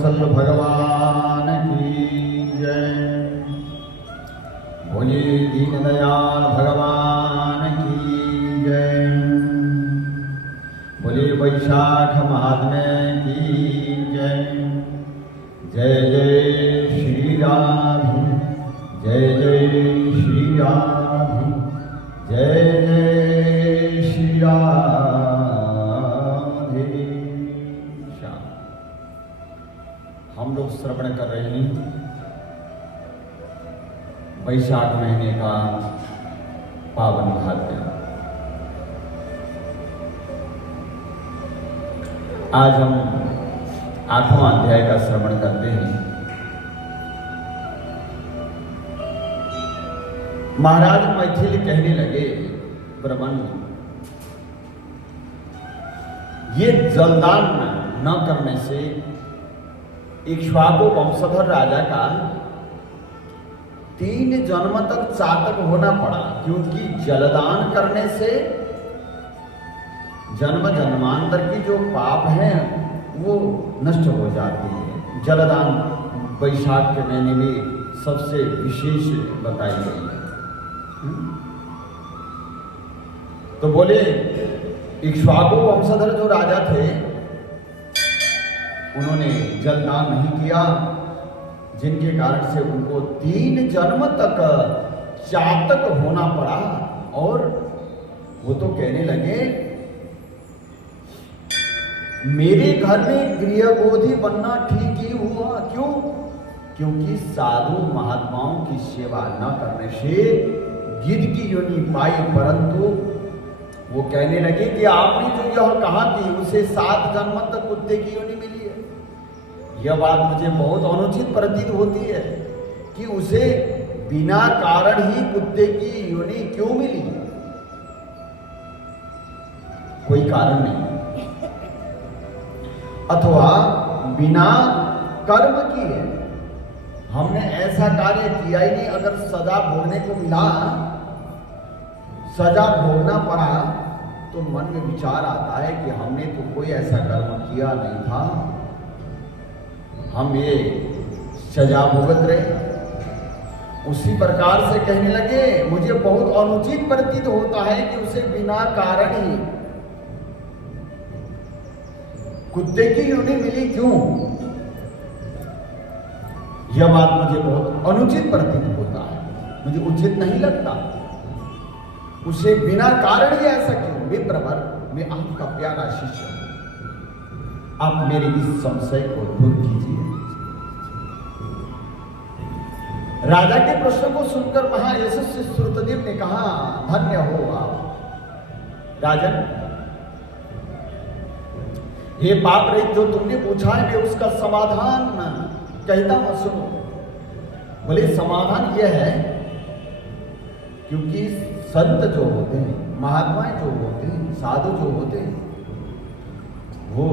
वत्सल भगवान की जय। बोलिए दीनदयाल भगवान की जय। बोलिए वैशाख महात्म्य की जय। जय जय श्री राधे, जय जय श्री राधे, जय जय श्री राधे। हम लोग श्रवण कर रहे हैं वैशाख महीने का पावन भाद्य। आज हम 8वां अध्याय का श्रवण करते हैं। महाराज मैथिली कहने लगे, ब्रह्मण्य ये जलदान न करने से इक्ष्वाकु वंशधर राजा का 3 जन्म तक चातक होना पड़ा, क्योंकि जलदान करने से जन्म जन्मांतर की जो पाप हैं वो नष्ट हो जाती है। जलदान वैशाख के महीने में सबसे विशेष बताई गई है। तो बोले इक्ष्वाकु वंशधर जो राजा थे उन्होंने जलदान नहीं किया, जिनके कारण से उनको 3 जन्म तक चातक होना पड़ा। और वो तो कहने लगे मेरे घर में गृहबोधि बनना ठीक ही हुआ। क्यों? क्योंकि साधु महात्माओं की सेवा न करने से गिद्ध की योनि पाई, परंतु वो कहने लगे कि आपने जो यह कहा कि उसे 7 जन्म तक कुत्ते की योनि मिली है, यह बात मुझे बहुत अनुचित प्रतीत होती है कि उसे बिना कारण ही कुत्ते की योनि क्यों मिली? कोई कारण नहीं, अथवा बिना कर्म किए। हमने ऐसा कार्य किया ही नहीं, अगर सजा भोगने को मिला, सजा भोगना पड़ा, तो मन में विचार आता है कि हमने तो कोई ऐसा कर्म किया नहीं था, हम ये सजा भुगत रहे। उसी प्रकार से कहने लगे मुझे बहुत अनुचित प्रतीत होता है कि उसे बिना कारण ही कुत्ते की योनि मिली। क्यों? यह बात मुझे बहुत अनुचित प्रतीत होता है, मुझे उचित नहीं लगता। उसे बिना कारण ही ऐसा क्यों? विप्रवर, मैं आपका प्यारा शिष्य हूं, आप मेरे इस संशय को दूर कीजिए। राजा के प्रश्न को सुनकर महायशस्वी श्रुतदेव ने कहा, धन्य हो आप राजन, ये पाप रहित जो तुमने पूछा है मैं उसका समाधान कहता हूं, सुनो। बोले समाधान यह है, क्योंकि संत जो होते हैं, महात्माएं जो होते हैं, साधु जो होते हैं, वो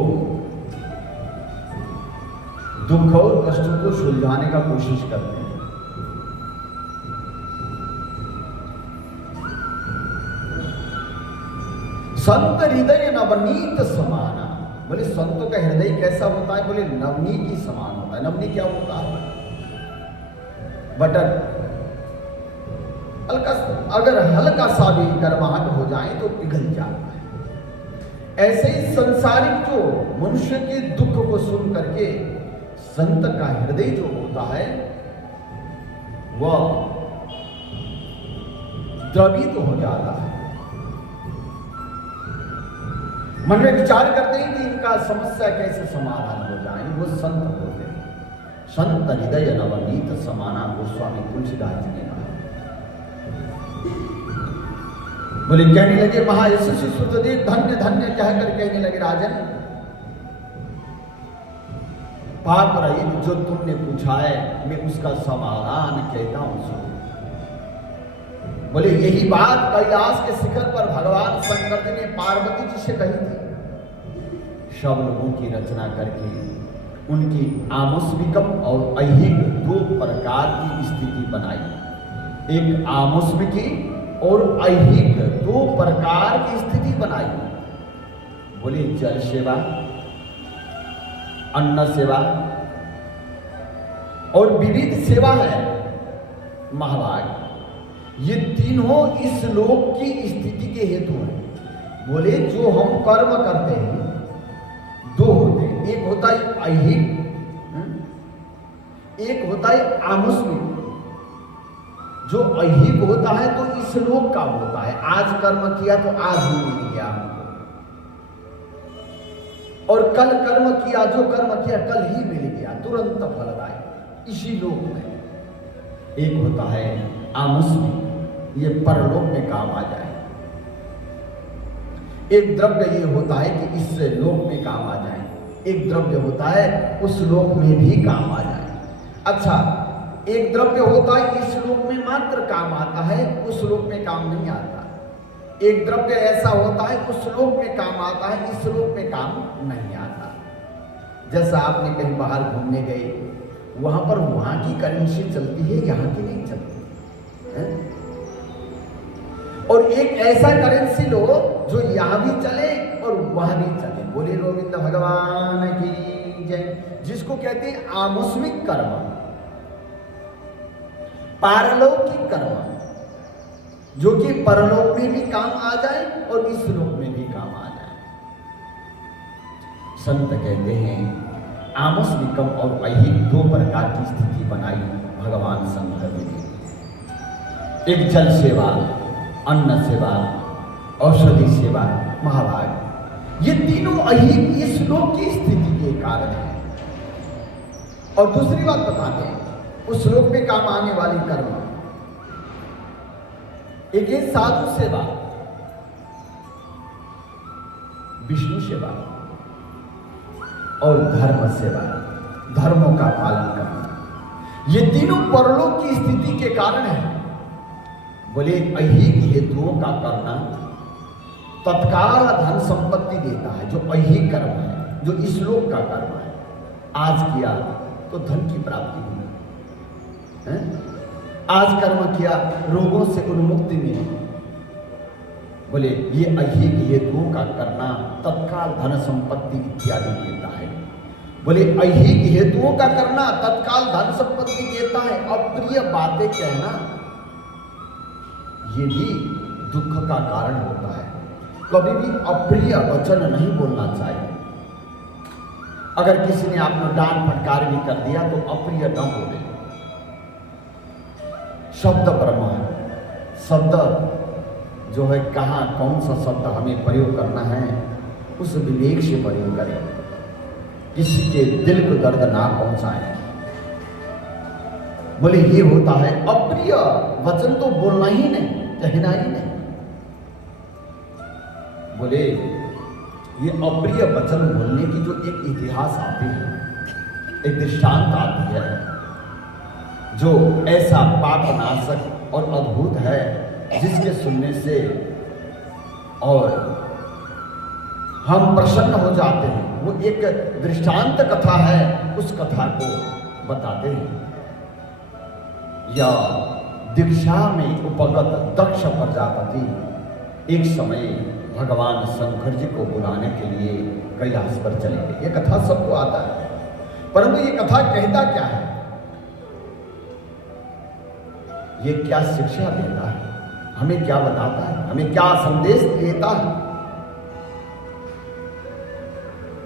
दुख और कष्ट को सुलझाने का कोशिश करते हैं। संत हृदय नवनीत समाना। बोले संतों का हृदय कैसा होता है? बोले नवनी की समान होता है। नवनी क्या होता है? बटर। अगर हल्का सा भी गर्माहट हो जाए तो पिघल जाता है। ऐसे ही संसारिक जो मनुष्य के दुख को सुन करके संत का हृदय जो होता है वह द्रवित हो जाता है। मन में विचार करते हैं कि इनका समस्या कैसे समाधान हो जाए, वो संत होते हैं। संत हृदय नवनीत समाना, गोस्वामी तुलसीदास जी ने कहा। बोले कहने लगे महायशस्वी श्रुतदेव, धन्य धन्य कहकर कहने लगे राजन, पाप रहित जो तुमने पूछा है मैं उसका समाधान कहता हूं। बोले यही बात कैलाश के शिखर पर भगवान शंकर जी ने पार्वती जी से कही थी। सब लोगों की रचना करके उनकी आमुष्मिकम और ऐहिक 2 प्रकार की स्थिति बनाई। एक आमुष्मिकी और ऐहिक 2 प्रकार की स्थिति बनाई। बोले जल सेवा, अन्न सेवा, और विविध सेवा है महाभाग। ये तीनों इस लोक की स्थिति के हेतु हैं। बोले जो हम कर्म करते हैं दो होते हैं, एक होता है ऐहिक, एक होता है आमुष्मिक। जो ऐहिक होता है तो इस लोक का होता है, आज कर्म किया तो आज ही मिल गया हमको, और कल कर्म किया, जो कर्म किया कल ही मिल गया, तुरंत फलदायी इसी लोक में। एक होता है आमुष्मिक, ये परलोक में काम आ जाए। एक द्रव्य ये होता है कि इस लोक में काम आ जाए, एक द्रव्य होता है उस लोक में भी काम आ जाए। अच्छा, एक द्रव्य होता है इस लोक में मात्र काम आता है, उस लोक में काम नहीं आता। एक द्रव्य ऐसा होता है उस लोक में काम आता है, इस लोक में काम नहीं आता। जैसा आपने कहीं बाहर घूमने गए, वहां पर वहां की करेंसी चलती है, यहाँ की नहीं चलती है? और एक ऐसा करेंसी लो जो यहां भी चले और वहां भी चले। बोले गोविंद भगवान की जय। जिसको कहते हैं आमुष्मिक कर्म, पारलौकिक कर्म, जो कि परलोक में भी काम आ जाए और इस लोक में भी काम आ जाए। संत कहते हैं आमुष्मिकम और ऐहिक दो प्रकार की स्थिति बनाई भगवान शंकर ने। एक जल सेवा, अन्न सेवा, औषधि सेवा, महाभाग, ये तीनों ऐहिक इस लोक की स्थिति के कारण है। और दूसरी बात बताते हैं उस लोक में काम आने वाली कर्म, एक है साधु सेवा, विष्णु सेवा और धर्म सेवा, धर्मों का पालन करना। ये तीनों परलोक की स्थिति के कारण है। बोले ऐहिक हेतुओं का करना तत्काल धन संपत्ति देता है, जो ऐहिक कर्म है, जो इस लोक का कर्म है। आज किया तो धन की प्राप्ति हुई, आज कर्म किया रोगों से उन्मुक्ति मिली। बोले ये ऐहिक हेतुओं का करना तत्काल धन संपत्ति इत्यादि देता है। बोले ऐहिक हेतुओं का करना तत्काल धन संपत्ति देता है। अप्रिय बातें कहना ये भी दुख का कारण होता है। कभी भी अप्रिय वचन नहीं बोलना चाहिए। अगर किसी ने आपको डांट फटकार भी कर दिया तो अप्रिय न बोले। शब्द ब्रह्म है। शब्द जो है कहाँ कौन सा शब्द हमें प्रयोग करना है उस विवेक से प्रयोग करें, किसी के दिल को दर्द ना पहुंचाएं। बोले ये होता है अप्रिय वचन तो बोलना ही नहीं, कहना ही नहीं। बोले ये अप्रिय वचन बोलने की जो एक इतिहास आती है, एक दृष्टांत आती है, जो ऐसा पापनाशक और अद्भुत है जिसके सुनने से और हम प्रसन्न हो जाते हैं। वो एक दृष्टांत कथा है, उस कथा को बताते हैं। या दीक्षा में उपगत दक्ष प्रजापति एक समय भगवान शंकर जी को बुलाने के लिए कैलाश पर चले गए। ये कथा सबको आता है, परंतु ये कथा कहता क्या है, ये क्या शिक्षा देता है, हमें क्या बताता है, हमें क्या संदेश देता है।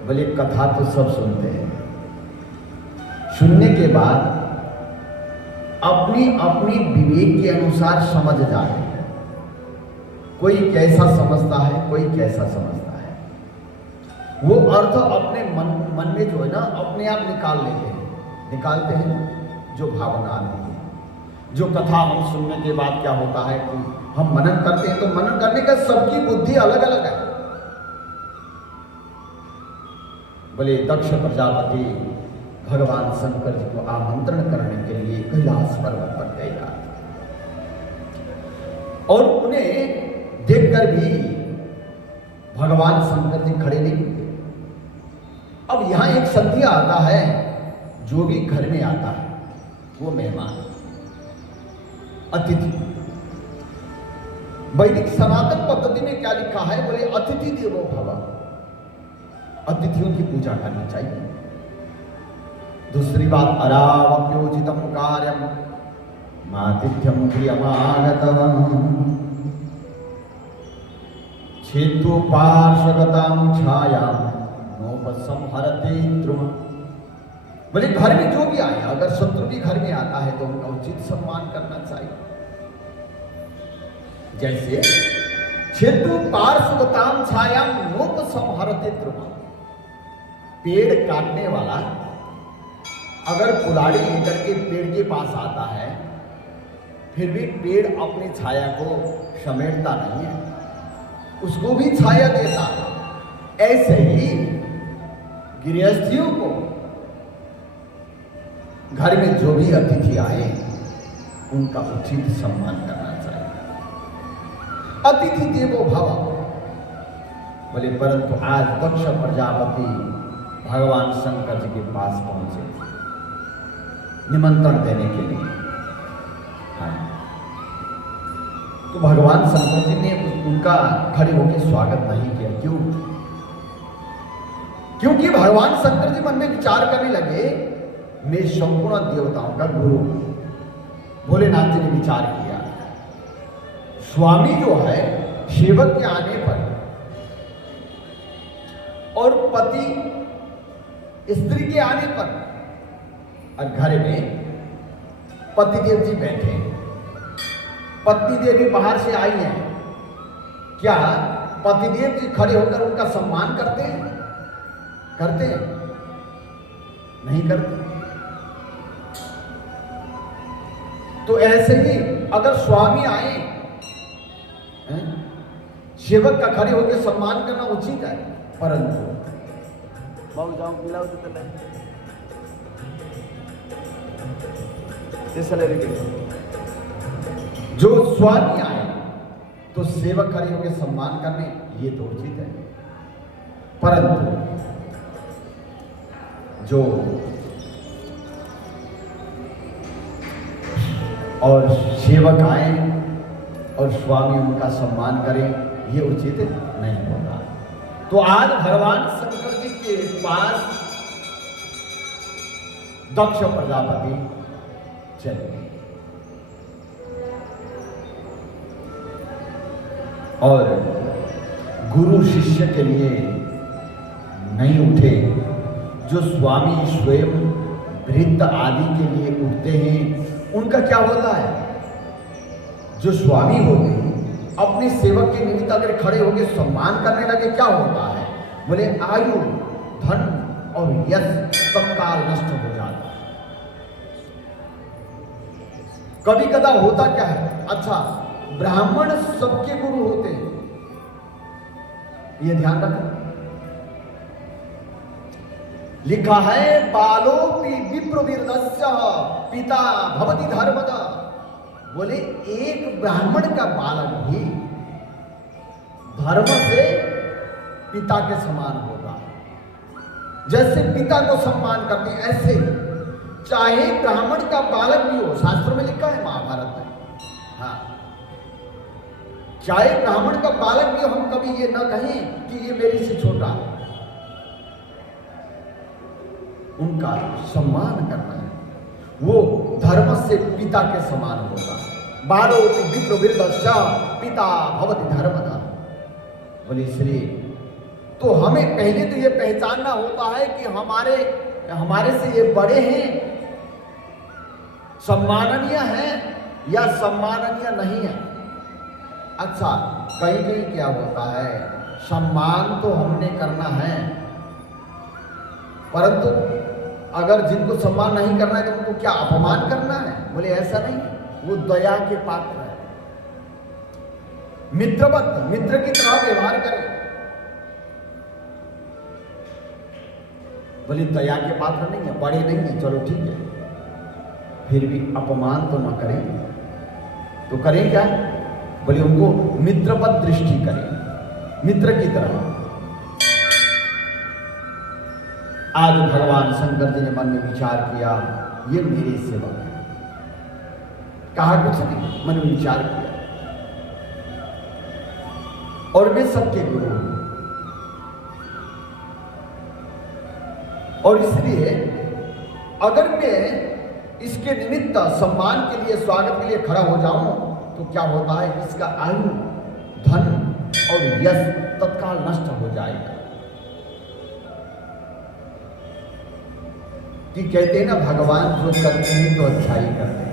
बोले कथा तो सब सुनते हैं, सुनने के बाद अपनी अपनी विवेक के अनुसार समझ जाते हैं। कोई कैसा समझता है, कोई कैसा समझता है। वो अर्थ अपने मन में जो है ना अपने आप निकालते हैं जो भावना आती है। जो कथा हम सुनने के बाद क्या होता है कि हम मनन करते हैं, तो मनन करने का सबकी बुद्धि अलग अलग है। बोले दक्ष प्रजापति भगवान शंकर जी को आमंत्रण करने के लिए कैलाश पर्वत पर गए और उन्हें देखकर भी भगवान शंकर जी खड़े नहीं हुए। अब यहां एक संध्या आता है, जो भी घर में आता है वो मेहमान, अतिथि। वैदिक सनातन पद्धति में क्या लिखा है, बोले अतिथि देवो भव, अतिथियों की पूजा करनी चाहिए। दूसरी बात, अरावप्योचितम कार्यम मातिथ्यम प्रियमागतम् छेत्तो पार्श्वगतां छायां नोपसंहरते द्रुम। बोले घर में जो भी आए, अगर शत्रु भी घर में आता है तो उनका उचित सम्मान करना चाहिए। जैसे छेत्तो पार्श्वगतां छायां नोपसंहरते द्रुम, पेड़ काटने वाला अगर कुल्हाड़ी लेकर के पेड़ के पास आता है, फिर भी पेड़ अपनी छाया को समेटता नहीं है, उसको भी छाया देता है। ऐसे ही गृहस्थियों को घर में जो भी अतिथि आए उनका उचित सम्मान करना चाहिए। अतिथि देवो भव। बोले परंतु आज दक्ष प्रजापति भगवान शंकर जी के पास पहुंचे निमंत्रण देने के लिए। हाँ, तो भगवान शंकर जी ने उनका खड़े होकर स्वागत नहीं किया। क्यों? क्योंकि भगवान शंकर जी मन में विचार करने लगे, मैं संपूर्ण देवताओं का गुरु। भोलेनाथ जी ने विचार किया, स्वामी जो है सेवक के आने पर और पति स्त्री के आने पर, और घर में पतिदेव जी बैठे, पत्नी देवी बाहर से आई है, क्या पतिदेव जी खड़े होकर उनका सम्मान करते हैं? करते हैं? नहीं करते। तो ऐसे ही अगर स्वामी आए, सेवक का खड़े होकर सम्मान करना उचित है। परंतु जो स्वामी आए तो सेवक खड़े होकर सम्मान करने, ये तो उचित है। परंतु जो और सेवक आए और स्वामी उनका सम्मान करें, ये उचित नहीं होता। तो आज भगवान शंकर जी के पास दक्ष प्रजापति चले और गुरु शिष्य के लिए नहीं उठे। जो स्वामी स्वयं वृद्ध आदि के लिए उठते हैं, उनका क्या होता है? जो स्वामी होते हैं अपने सेवक के निमित्त अगर खड़े होकर सम्मान करने लगे, क्या होता है? बोले आयु, धन और यश तत्काल नष्ट हो जाता है। कभी कदा होता क्या है? अच्छा, ब्राह्मण सबके गुरु होते हैं, ये ध्यान रखना। लिखा है बालोपि विप्रवीरस्य पिता भवति धर्मदा। बोले एक ब्राह्मण का बालक भी धर्म से पिता के समान होगा। जैसे पिता को सम्मान करते हैं, ऐसे चाहे ब्राह्मण का बालक भी हो, शास्त्रों में लिखा है महाभारत में। हाँ, चाहे ब्राह्मण का बालक भी हो, हम कभी ये न कहें कि ये मेरे से छोटा है। उनका सम्मान करना है, वो धर्म से पिता के समान होगा। बालोपि विप्रवीरस्य पिता भवति धर्मदा। बोले श्री, तो हमें पहले तो ये पहचानना होता है कि हमारे से ये बड़े हैं, सम्माननीय हैं या सम्माननीय नहीं है। अच्छा, कहीं कहीं क्या होता है, सम्मान तो हमने करना है, परंतु अगर जिनको सम्मान नहीं करना है तो उनको क्या अपमान करना है? बोले ऐसा नहीं, वो दया के पात्र है। मित्रवत, मित्र की तरह व्यवहार करें। बोले दया के पात्र नहीं है, बड़े नहीं है, चलो ठीक है, फिर भी अपमान तो न करें। तो करें क्या? बोले उनको मित्रवत दृष्टि करें, मित्र की तरह। आज भगवान शंकर जी ने मन में विचार किया, ये मेरे सेवक है। कहा कुछ नहीं, मन में विचार किया, और वे सबके गुरु हैं। और इसलिए अगर मैं इसके निमित्त सम्मान के लिए, स्वागत के लिए खड़ा हो जाऊं तो क्या होता है, इसका आयु, धन और यश तत्काल नष्ट हो जाएगा। कि कहते हैं ना, भगवान जो करते हैं तो अच्छा ही करते हैं।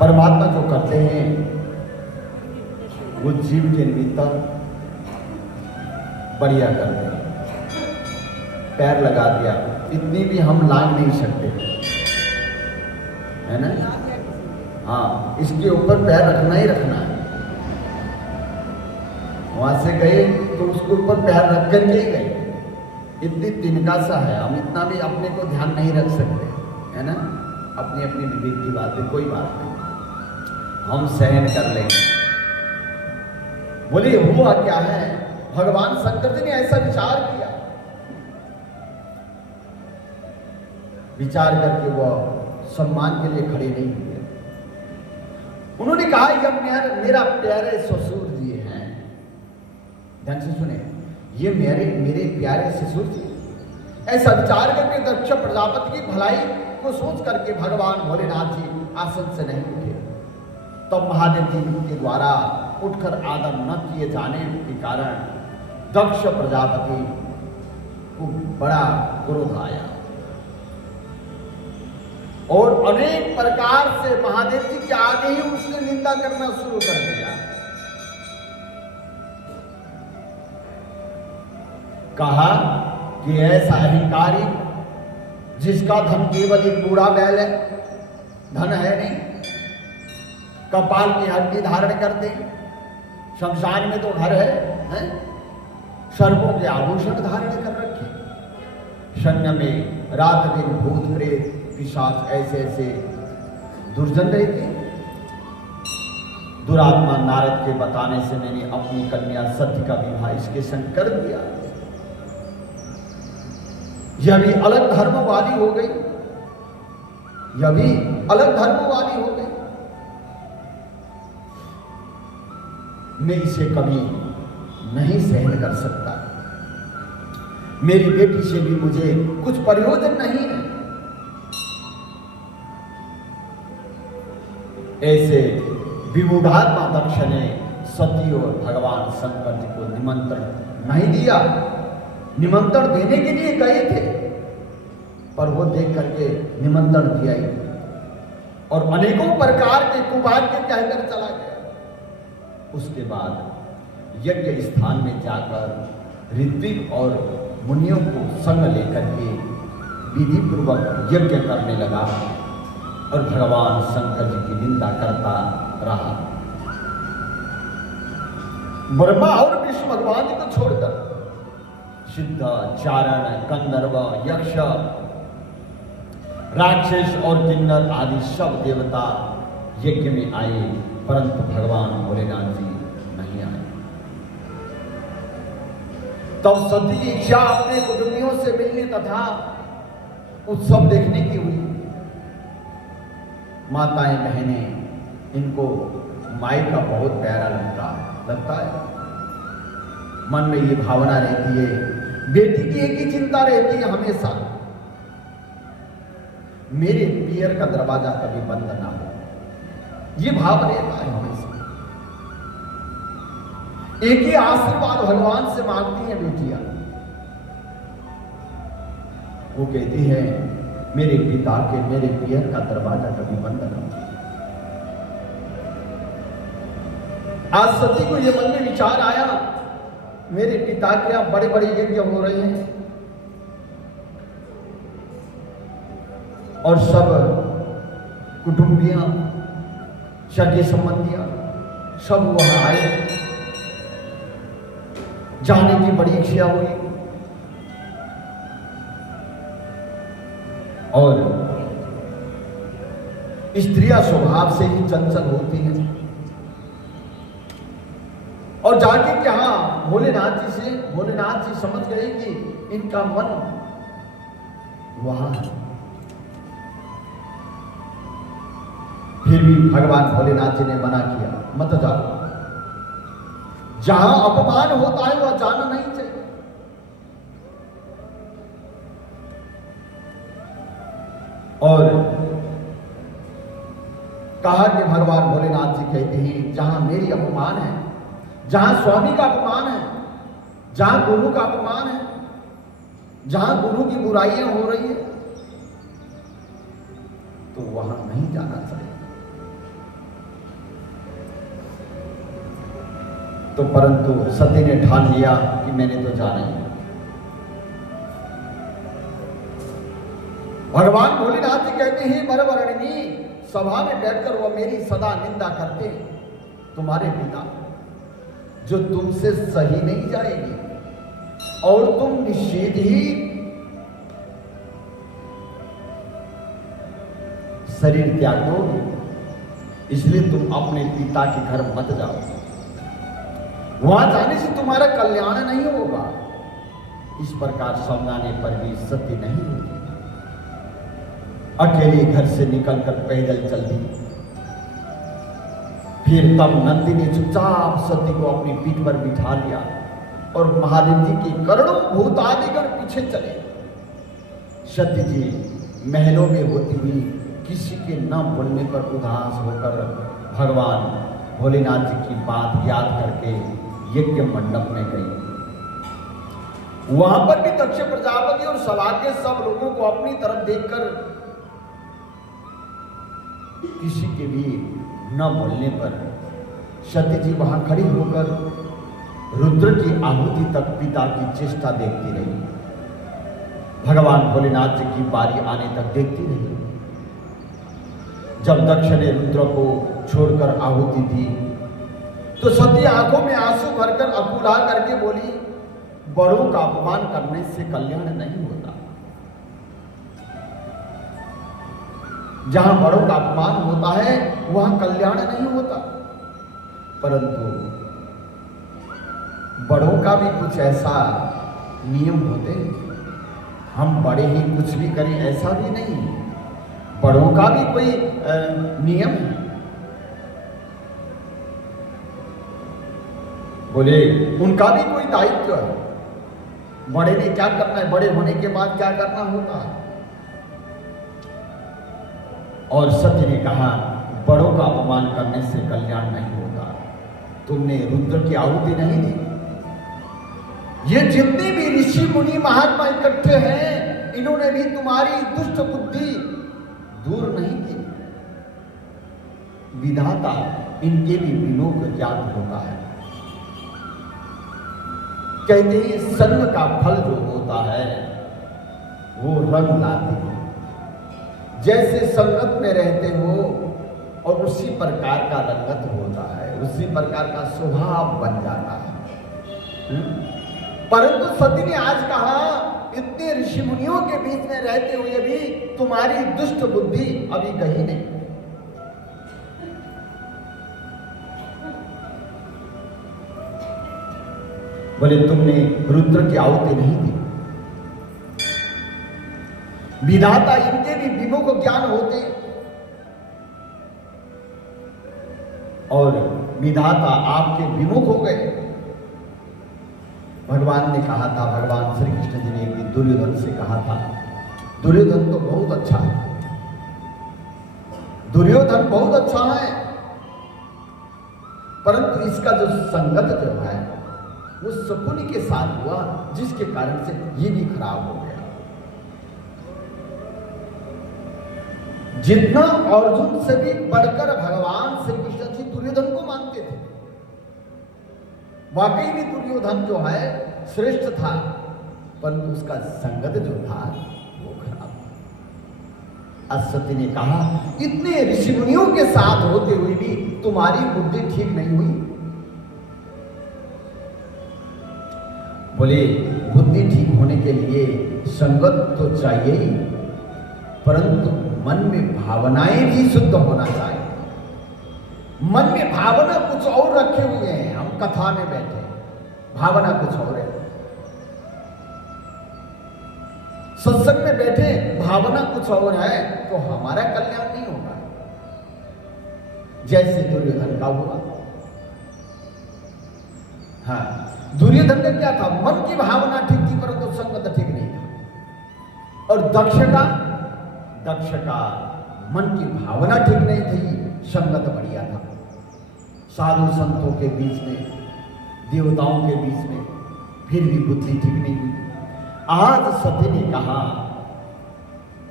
परमात्मा जो करते हैं वो जीव के निमित्त बढ़िया करते हैं। पैर लगा दिया, इतनी भी हम लांग नहीं सकते, है ना? हाँ, इसके ऊपर पैर रखना ही रखना है। वहां से गए तो उसके ऊपर पैर रख करके ही गए। इतनी तिनका सा है, हम इतना भी अपने को ध्यान नहीं रख सकते, है ना? अपनी अपनी विवेक की बात है, कोई बात नहीं, हम सहन कर लेंगे। बोले हुआ क्या है, भगवान शंकर जी ने ऐसा विचार किया। विचार करके वह सम्मान के लिए खड़े नहीं हुए। उन्होंने कहा, यह मेरा प्यारे ससुर जी हैं। ध्यान से सुने, ये मेरे प्यारे ससुर जी। ऐसा विचार करके दक्ष प्रजापति की भलाई को सोच करके भगवान भोलेनाथ जी आसन से नहीं उठे। तब महादेव जी के द्वारा उठकर आदर न किए जाने के कारण दक्ष प्रजापति को बड़ा क्रोध आया और अनेक प्रकार से महादेव जी के आगे ही उसने निंदा करना शुरू कर दिया। कहा कि ऐसा अहंकारी जिसका धन केवल एक बूढ़ा बैल है, धन है नहीं, कपाल की हड्डी धारण करते, शमशान में तो घर है? सर्पों के आभूषण धारण कर रखे, सैन्य में रात दिन भूत प्रेत पिशाच ऐसे ऐसे दुर्जन रहते। दुरात्मा नारद के बताने से मैंने अपनी कन्या सती का विवाह इसके संग कर दिया। यह भी अलग धर्म वाली हो गई, यह भी अलग धर्म वाली हो गई। मैं इसे कभी नहीं सहन कर सकता। मेरी बेटी से भी मुझे कुछ प्रयोजन नहीं है। ऐसे विमूढ़ात्मा दक्ष ने सती और भगवान शंकर जी को निमंत्रण नहीं दिया। निमंत्रण देने के लिए गए थे, पर वो देख करके निमंत्रण दिया ही और अनेकों प्रकार के कुभाग्य कहकर चला गया। उसके बाद यज्ञ स्थान में जाकर ऋत्विक और मुनियों को संग लेकर के विधि पूर्वक यज्ञ करने लगा और भगवान शंकर जी की निंदा करता रहा। ब्रह्मा और विष्णु भगवान जी को छोड़कर सिद्ध, चारण, गंधर्व, यक्ष, राक्षस और किन्नर आदि सब देवता यज्ञ में आए, परंतु भगवान भोलेनाथ जी नहीं आए। तब सती की इच्छा अपने कुटुंबियों से मिलने तथा उत्सव देखने की हुई। माताएं बहनें इनको माई का बहुत प्यारा लगता है। मन में ये भावना रहती है, बेटी की एक ही चिंता रहती है हमेशा, मेरे पियर का दरवाजा कभी बंद ना हो। ये भाव रहता है हमेशा। एक ही आशीर्वाद भगवान से मांगती हैं बेटियां। वो कहती है, मेरे पिता के, मेरे पियर का दरवाजा कभी बंद ना हो। आज सती को ये मन में विचार आया, मेरे पिता के यहाँ बड़े बड़े यज्ञ हो रहे हैं और सब कुटुंबियां, सगे संबंधियां सब वहां आए। जाने की बड़ी इच्छा हुई और स्त्रियां स्वभाव से ही चंचल होती हैं और जाके क्या भोलेनाथ जी समझ गए कि इनका मन वहां है। फिर भी भगवान भोलेनाथ जी ने मना किया, मत जाओ, जहां अपमान होता है वह जाना नहीं चाहिए। और कहा कि भगवान भोलेनाथ जी कहते हैं जहां मेरी अपमान है, जहां स्वामी का अपमान है, जहां गुरु का अपमान है, जहां गुरु की बुराइयां हो रही है, तो वहां नहीं जाना चाहिए। तो परंतु सती ने ठान लिया कि मैंने तो जाना ही। भगवान भोलेनाथ जी कहते हैं बरबरणी, सभा में बैठकर वह मेरी सदा निंदा करते हैं। तुम्हारे पिता जो तुमसे सही नहीं जाएगी और तुम निश्चित ही शरीर त्याग दोगे, इसलिए तुम अपने पिता के घर मत जाओ। वहां जाने से तुम्हारा कल्याण नहीं होगा। इस प्रकार समझाने पर भी सती नहीं होती। अकेले घर से निकलकर पैदल चल दी। फिर तब नंदी ने चुपचाप सती को अपनी पीठ पर बिठा लिया और महादेव जी के करोड़ों भूत आदिगण पीछे चले। सती जी महलों में होती हुई किसी के न बोलने पर उदास होकर भगवान भोलेनाथ जी की बात याद करके यज्ञ मंडप में गई। वहां पर भी दक्ष प्रजापति और सभा के सब लोगों को अपनी तरफ देखकर किसी के भी न बोलने पर सती जी वहां खड़ी होकर रुद्र की आहुति तक पिता की चेष्टा देखती रही। भगवान भोलेनाथ जी की बारी आने तक देखती रही। जब दक्ष ने रुद्र को छोड़कर आहुति दी तो सती आंखों में आंसू भरकर अकुला करके बोली, बड़ों का अपमान करने से कल्याण नहीं होता। जहां बड़ों का अपमान होता है वहां कल्याण नहीं होता। परंतु बड़ों का भी कुछ ऐसा नियम होते हैं। हम बड़े ही कुछ भी करें ऐसा भी नहीं। बड़ों का भी कोई नियम है। बोले उनका भी कोई दायित्व है। बड़े ने क्या करना है, बड़े होने के बाद क्या करना होता है। और सत्य ने कहा बड़ों का अपमान करने से कल्याण नहीं होता। तुमने रुद्र की आहुति नहीं दी। ये जितने भी ऋषि मुनि महात्मा इकट्ठे हैं, इन्होंने भी तुम्हारी दुष्ट बुद्धि दूर नहीं की। विधाता इनके भी बिनों को ज्ञान होता है। कहते हैं संग का फल जो होता है वो रंग लाती है। जैसे संगत में रहते हो और उसी प्रकार का रंगत होता है, उसी प्रकार का स्वभाव बन जाता है। परंतु सती ने आज कहा इतने ऋषि मुनियों के बीच में रहते हुए भी तुम्हारी दुष्ट बुद्धि अभी गई नहीं। बोले तुमने रुद्र की आहुति नहीं दी। विधाता इनके भी विमुख ज्ञान होते और विधाता आपके विमुख हो गए। भगवान ने कहा था, भगवान श्री कृष्ण जी ने एक दिन दुर्योधन से कहा था, दुर्योधन तो बहुत अच्छा है, दुर्योधन बहुत अच्छा है, परंतु इसका जो संगत जो है वो शकुनी के साथ हुआ, जिसके कारण से ये भी खराब हो गया। जितना अर्जुन से भी बढ़कर भगवान श्री कृष्ण जी दुर्योधन को मानते थे। वाकई में दुर्योधन जो है श्रेष्ठ था, परंतु उसका संगत जो था वो खराब था। सती ने कहा इतने ऋषि मुनियों के साथ होते हुए भी तुम्हारी बुद्धि ठीक नहीं हुई। बोले बुद्धि ठीक होने के लिए संगत तो चाहिए ही, परंतु मन में भावनाएं भी शुद्ध होना चाहिए। मन में भावना कुछ और रखे हुए हैं। हम कथा में बैठे, भावना कुछ और है। सत्संग में बैठे, भावना कुछ और है, तो हमारा कल्याण नहीं होगा। जैसे दुर्योधन का हुआ। हाँ, दुर्योधन का क्या था, मन की भावना ठीक थी परंतु संगत ठीक नहीं था। और दक्ष का दक्ष का मन की भावना ठीक नहीं थी, संगत बढ़िया था। साधु संतों के बीच में, देवताओं के बीच में, फिर भी बुद्धि ठीक नहीं हुई। आज सती ने कहा,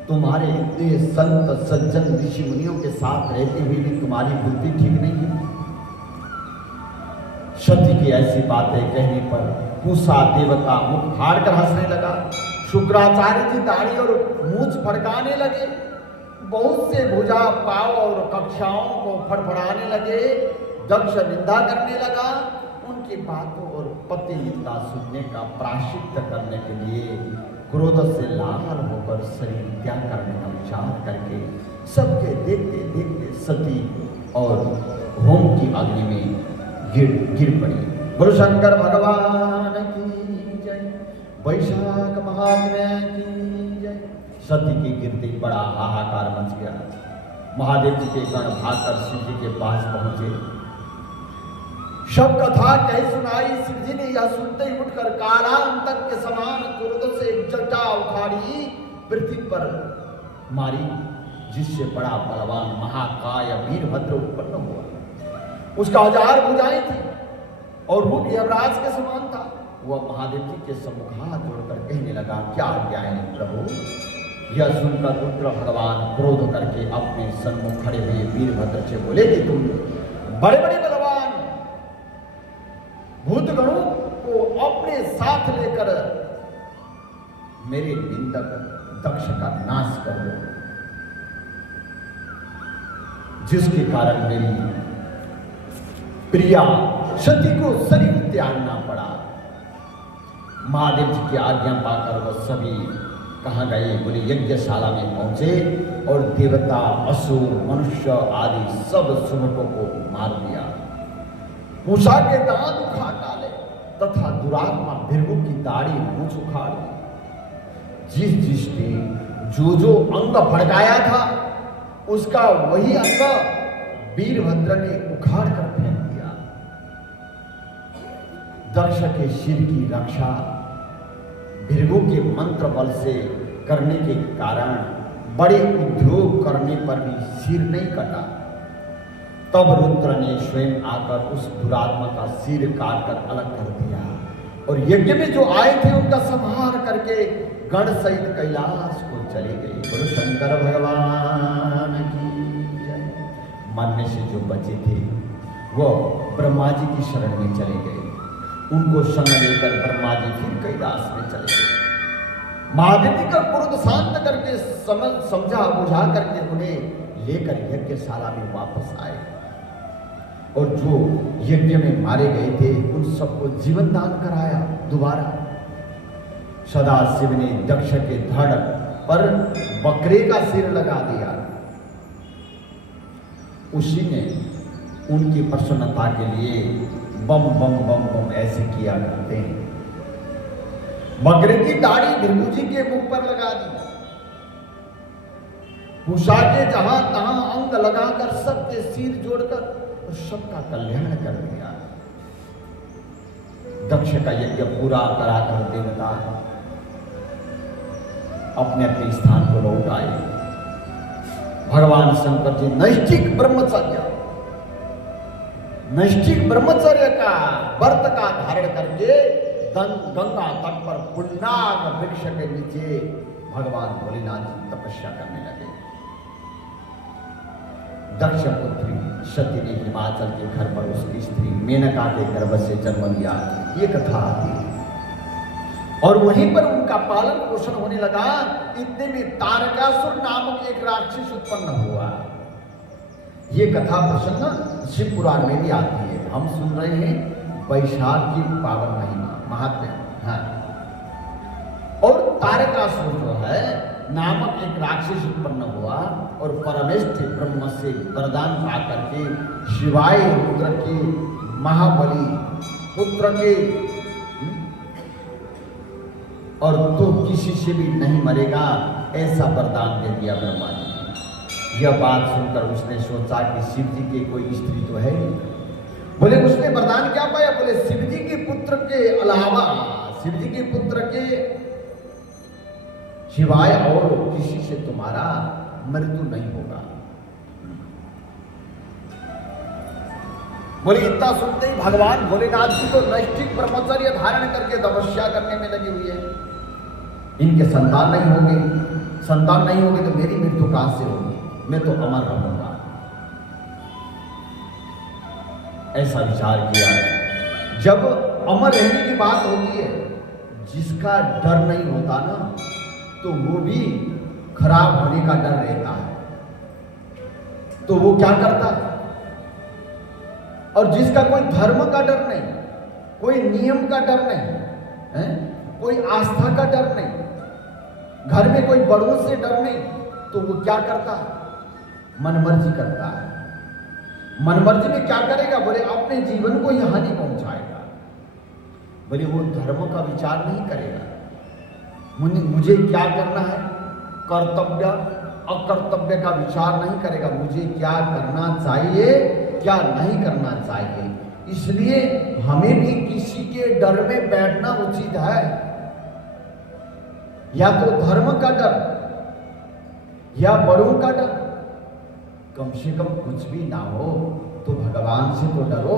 तुम्हारे इतने संत सज्जन ऋषि मुनियों के साथ रहते हुए भी तुम्हारी बुद्धि ठीक नहीं है। सती की ऐसी बातें कहने पर पूषा देवता मुख फाड़ कर हंसने लगा। शुक्राचार्य जी दाढ़ी और मूंछ फड़काने लगे। बहुत से भुजा पाव और कक्षाओं को फड़फड़ाने लगे। दक्ष निंदा करने लगा। उनकी बातों और पति निंदा सुनने का प्रायश्चित करने के लिए क्रोध से लाल होकर शरीर त्याग करने का विचार करके सबके देखते देखते सती और होम की अग्नि में गिर पड़ी। बोलो शंकर भगवान की जय, वैशाख महात्म्य की जय। सती की गिरते ही बड़ा हाहाकार मच गया। महादेव जी के गण भागकर शिव जी के पास पहुंचे। शव कथा कह सुनाई। शिव जी ने यह सुनते ही उठकर कालांतक के समान क्रोध से एक जटा उखाड़ी पृथ्वी पर मारी, जिससे बड़ा बलवान महाकाय वीरभद्र उत्पन्न हुआ। उसका 1000 भुजाएं थी और रूप यमराज के समान था। वह महादेव जी के सम्मुख हाथ जोड़कर कहने लगा, क्या आज्ञा है प्रभु। यह सुनकर रुद्र भगवान क्रोध करके अपने सन्मुख खड़े हुए वीरभद्र से बोले कि तुम बड़े बड़े बलवान भूतगणों को अपने साथ लेकर मेरे निंदक दक्ष का नाश कर दो, जिसके कारण मेरी प्रिया सती को शरीर त्यागना पड़ा। महादेव जी की आज्ञा पाकर वह सभी कहाँ गए। बोले यज्ञशाला में पहुंचे और देवता, असुर, मनुष्य आदि सब सुनकों को मार दिया। मूषा के दांत उखाड़ डाले तथा दुरात्मा भृगु की दाढ़ी मूंछ उखाड़ दी। जिसने जो अंग भड़काया था उसका वही अंग वीरभद्र ने उखाड़ कर फेंक दिया। दक्ष के सिर की रक्षा भृगु के मंत्र बल से करने के कारण बड़े उद्योग करने पर भी सिर नहीं कटा। तब रुद्र ने स्वयं आकर उस दुरात्मा का सिर काटकर अलग कर दिया और यज्ञ में जो आए थे उनका संहार करके गण सहित कैलाश को चले गए। बोलो शंकर भगवान की जय। मरने से जो बचे थे वो ब्रह्मा जी की शरण में चले गए। उनको संग लेकर ब्रह्मा जी फिर कैलाश में चले गए। महादेव जी का क्रोध शांत करके समझा बुझा करके उन्हें लेकर यज्ञशाला में वापस आए और जो यज्ञ में मारे गए थे उन सबको जीवन दान कराया दोबारा। सदाशिव ने दक्ष के धड़ पर बकरे का सिर लगा दिया। उसी ने उनकी प्रसन्नता के लिए बम बम बम बम ऐसे किया करते हैं। बकरे की दाढ़ी भृगु जी के मुख पर लगा दी। पूषा के जहां तहां अंग लगाकर सबके सिर जोड़कर और सबका कल्याण कर दिया। दक्ष का यज्ञ पूरा कराकर देवता अपने अपने स्थान को लौट आए। भगवान शंकर जी नैष्ठिक ब्रह्मचर्य का व्रत का धारण करके गंगा तट पर पुण्यनाग वृक्ष के नीचे भगवान भोलेनाथ जी तपस्या करने लगे। दक्ष पुत्री सती ने हिमाचल के घर पर उसकी स्त्री मेनका के गर्भ से जन्म लिया, ये कथा आती है। और वहीं पर उनका पालन पोषण होने लगा। इतने में तारकासुर नामक एक राक्षस उत्पन्न हुआ। ये कथा प्रसन्न शिव पुराण में भी आती है। हम सुन रहे हैं वैशाख की पावन महिमा महात्म्य। हाँ, और तारकासुर जो है नामक एक राक्षस उत्पन्न हुआ और परमेष्ठ ब्रह्म से वरदान पा करके शिवाय रुद्र के महाबली पुत्र के और तो किसी से भी नहीं मरेगा ऐसा वरदान दे दिया ब्रह्मा जी। यह बात सुनकर उसने सोचा कि शिव जी के कोई स्त्री तो है। बोले उसने वरदान क्या पाया। बोले शिव जी के पुत्र के अलावा, शिव जी के पुत्र के शिवाय और किसी से तुम्हारा मृत्यु नहीं होगा। बोले इतना सुनते ही भगवान भोलेनाथ जी तो नैष्ठिक ब्रह्मचर्य धारण करके तपस्या करने में लगी हुई है। इनके संतान नहीं होंगे तो मेरी मृत्यु कहां से होगी, मैं तो अमर रहूंगा। ऐसा विचार किया। जब अमर रहने की बात होती है, जिसका डर नहीं होता ना, तो वो भी खराब होने का डर रहता है, तो वो क्या करता है। और जिसका कोई धर्म का डर नहीं, कोई नियम का डर नहीं है, कोई आस्था का डर नहीं, घर में कोई बड़ों से डर नहीं, तो वो क्या करता है, मनमर्जी करता है। मनमर्जी में क्या करेगा, बोले अपने जीवन को ही हानि पहुंचाएगा। बोले वो धर्म का विचार नहीं करेगा, मुझे क्या करना है, कर्तव्य अकर्तव्य का विचार नहीं करेगा, मुझे क्या करना चाहिए क्या नहीं करना चाहिए। इसलिए हमें भी किसी के डर में बैठना उचित है। या तो धर्म का डर या बड़ों का डर, कम से कम कुछ भी ना हो तो भगवान से तो डरो।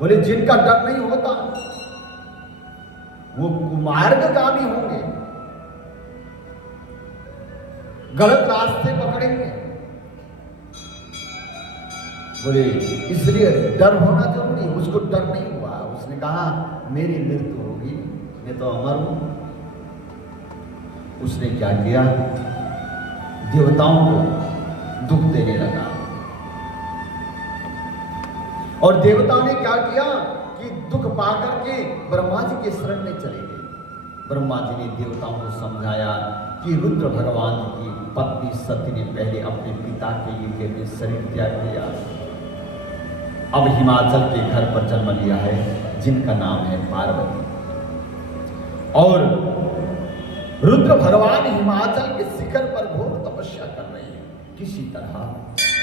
बोले जिनका डर नहीं होता वो कुमार्गगामी होंगे, गलत रास्ते पकड़ेंगे। बोले इसलिए डर होना जरूरी है। उसको डर नहीं हुआ, उसने कहा मेरी मृत्यु होगी, मैं तो अमर हूं। उसने क्या किया, देवताओं को दुख देने लगा। और देवताओं ने क्या किया कि दुख पाकर के ब्रह्मा जी के शरण में चले गए। ब्रह्मा जी ने देवताओं को समझाया कि रुद्र भगवान की पत्नी सती ने पहले अपने पिता के लिए अपने शरीर त्याग किया, अब हिमाचल के घर पर जन्म लिया है जिनका नाम है पार्वती। और रुद्र भगवान हिमाचल के शिखर पर घोर तपस्या कर रहे हैं। किसी तरह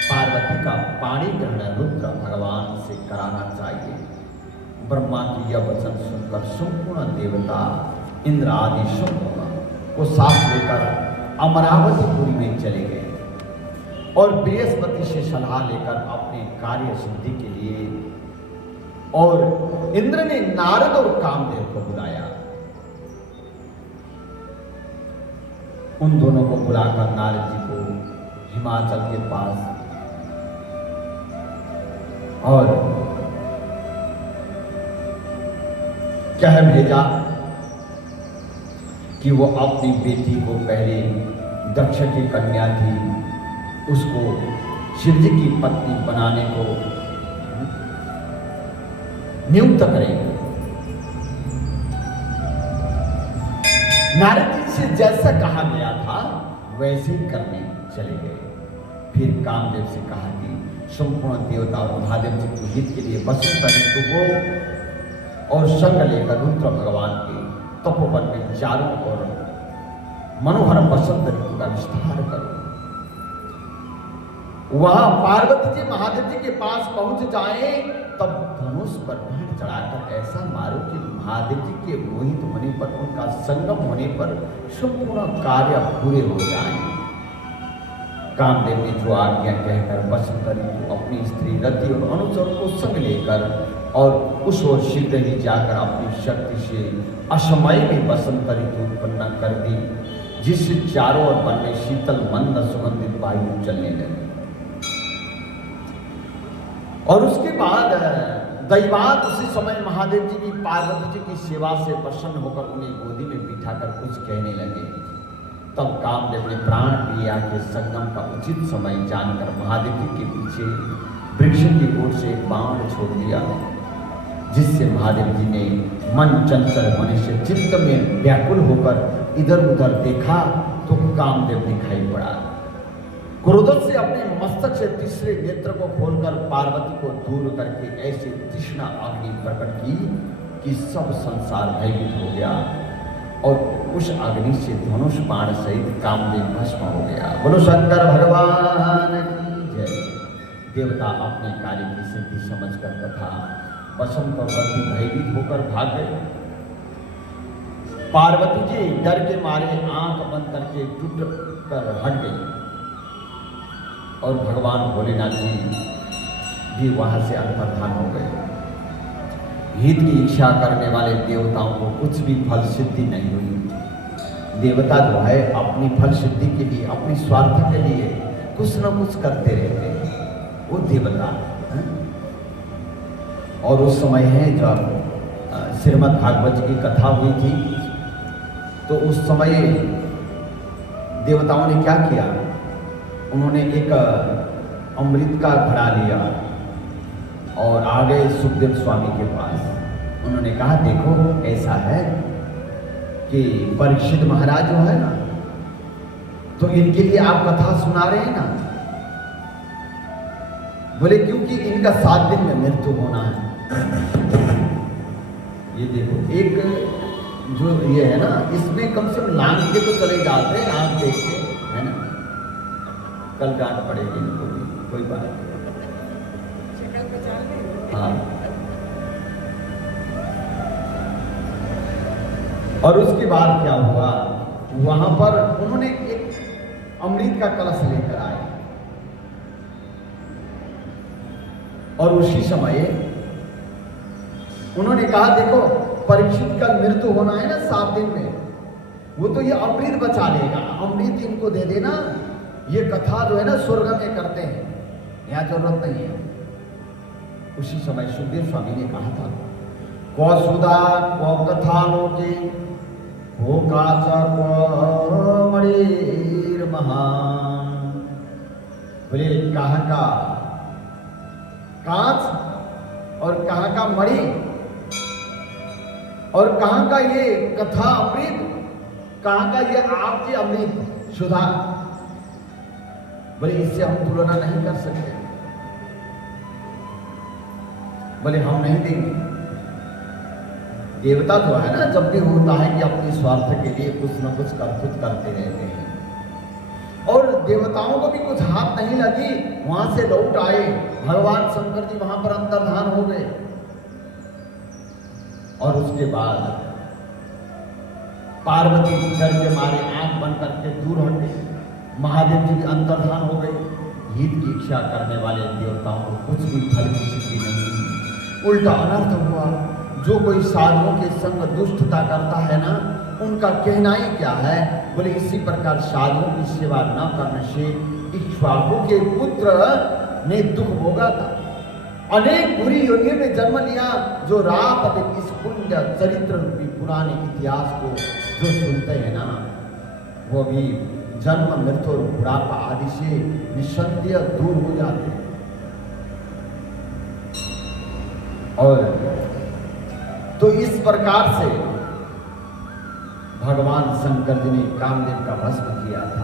पार्वती का पाणी ग्रहण रुद्र भगवान से कराना चाहिए। ब्रह्मा की यह वचन सुनकर संपूर्ण देवता इंद्र आदि संपूर्ण को साथ लेकर अमरावतीपुरी में चले गए और बृहस्पति से सलाह लेकर अपने कार्य सिद्धि के लिए, और इंद्र ने नारद और कामदेव को बुलाया। उन दोनों को बुलाकर नारद जी को हिमाचल के पास और कह भेजा कि वो अपनी बेटी को, पहले दक्ष की कन्या थी, उसको शिव जी की पत्नी बनाने को नियुक्त करेंगे। नारद जी से जैसा कहा गया था वैसे ही करने चले गए। फिर कामदेव से कहा कि संपूर्ण देवता और महादेव जी के हित के लिए वसंत ऋतु को और संग लेकर रुद्र भगवान के तपोवन में चारों ओर मनोहर वसंत ऋतु का विस्तार करो। वहां पार्वती जी महादेव जी के पास पहुंच जाए, तब धनुष पर बाण चढ़ाकर ऐसा मारो कि महादेव जी के मोहित होने पर, उनका संगम होने पर संपूर्ण कार्य पूरे हो जाएं। कामदेव ने जो आज्ञा कहकर वसंत ऋतु अपनी स्त्री रति और अनुचर को संग लेकर और उस ओर शीघ्र ही जाकर अपनी शक्ति से असमय में वसंत ऋतु उत्पन्न कर दी, जिससे चारों ओर वन में शीतल मंद सुगंधित वायु चलने लगी। और उसके बाद दैवात उसी समय महादेव जी की पार्वती जी की सेवा से प्रसन्न होकर उन्हें गोदी में बिठाकर कुछ कहने लगे। तब कामदेव ने प्राण प्रिया के संगम का उचित समय जानकर महादेव जी के पीछे वृक्ष की ओर से एक बाण छोड़ दिया, जिससे महादेव जी ने मन चंचल होने से चित्त में व्याकुल होकर इधर उधर देखा तो कामदेव दिखाई पड़ा। क्रोध से अपने मस्तक से तीसरे नेत्र को खोलकर पार्वती को दूर करके ऐसी तृष्णा अग्नि प्रकट की कि सब संसार भयभीत हो गया और उस अग्नि से धनुष बाण सहित कामदेव भस्म हो गया। बोलो शंकर भगवान की जय। देवता अपने कार्य की सिद्धि समझकर तथा वसंत और रति भयभीत होकर भाग गए पार्वती जी डर के मारे आंख बंद करके टूट कर हट गई और भगवान भोलेनाथ जी भी वहां से अंतर्धान हो गए। हित की इच्छा करने वाले देवताओं को कुछ भी फल सिद्धि नहीं हुई। देवता जो है अपनी फल सिद्धि के लिए, अपनी स्वार्थ के लिए कुछ न कुछ करते रहते हैं, वो देवता है। और उस समय है जब श्रीमद् भागवत की कथा हुई थी, तो उस समय देवताओं ने क्या किया, उन्होंने एक अमृत का घड़ा लिया और आ गए सुखदेव स्वामी के पास। उन्होंने कहा देखो ऐसा है कि परीक्षित महाराज जो है ना, तो इनके लिए आप कथा सुना रहे हैं ना। बोले क्योंकि इनका 7 दिन में मृत्यु होना है। ये देखो एक जो ये है ना, इसमें कम से कम लांग के तो चले जाते हैं, आंख देख के, है ना। कल डांट पड़ेगी इनको भी, कोई बात नहीं। हाँ। और उसके बाद क्या हुआ, वहां पर उन्होंने एक अमृत का कलश लेकर आए और उसी समय उन्होंने कहा देखो परीक्षित का मृत्यु होना है ना 7 दिन में, वो तो ये अमृत बचा लेगा, अमृत इनको दे देना। ये कथा जो है ना स्वर्ग में करते हैं, यहाँ जरूरत नहीं है। उसी समय सुखदेव स्वामी ने कहा था कौसुदा कौ कथा लोके हो काच मणिर महान। बोले कहाँ का कांच और कहाँ का मणि और कहाँ का ये कथा अमृत, कहाँ का ये आपकी अमृत सुधा। बोले इससे हम तुलना नहीं कर सकते। बोले हम नहीं देंगे। देवता तो है ना, जब भी होता है कि अपने स्वार्थ के लिए कुछ न कुछ करतूत करते रहते हैं। और देवताओं को भी कुछ हाथ नहीं लगी, वहां से लौट आए। भगवान शंकर जी वहां पर अंतर्धान हो गए और उसके बाद पार्वती डर के मारे आंख बंद करके दूर हट गई। महादेव जी भी अंतर्धान हो गए। हित की इच्छा करने वाले देवताओं को कुछ भी फल की सिद्धि नहीं हुई, उल्टा अनर्थ हुआ। जो कोई साधुओं के संग दुष्टता करता है ना, उनका कहना ही क्या है। बोले इसी प्रकार साधुओं की सेवा न करने से इक्ष्वाकु के पुत्र ने दुख भोगा था, अनेक बुरी योनियों में जन्म लिया। जो रात इस पुण्य चरित्र रूपी पुराने इतिहास को जो सुनते हैं ना, वो भी जन्म मृत्यु और बुढ़ापा आदि से निसंदेह दूर हो जाते हैं। और तो इस प्रकार से भगवान शंकर जी ने कामदेव का भस्म किया था।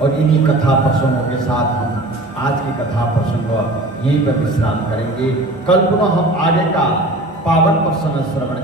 और इन्हीं कथा प्रसंगों के साथ हम आज की कथा प्रसंग यहीं पर विश्राम करेंगे। कल पुनः हम आगे का पावन प्रसंग श्रवण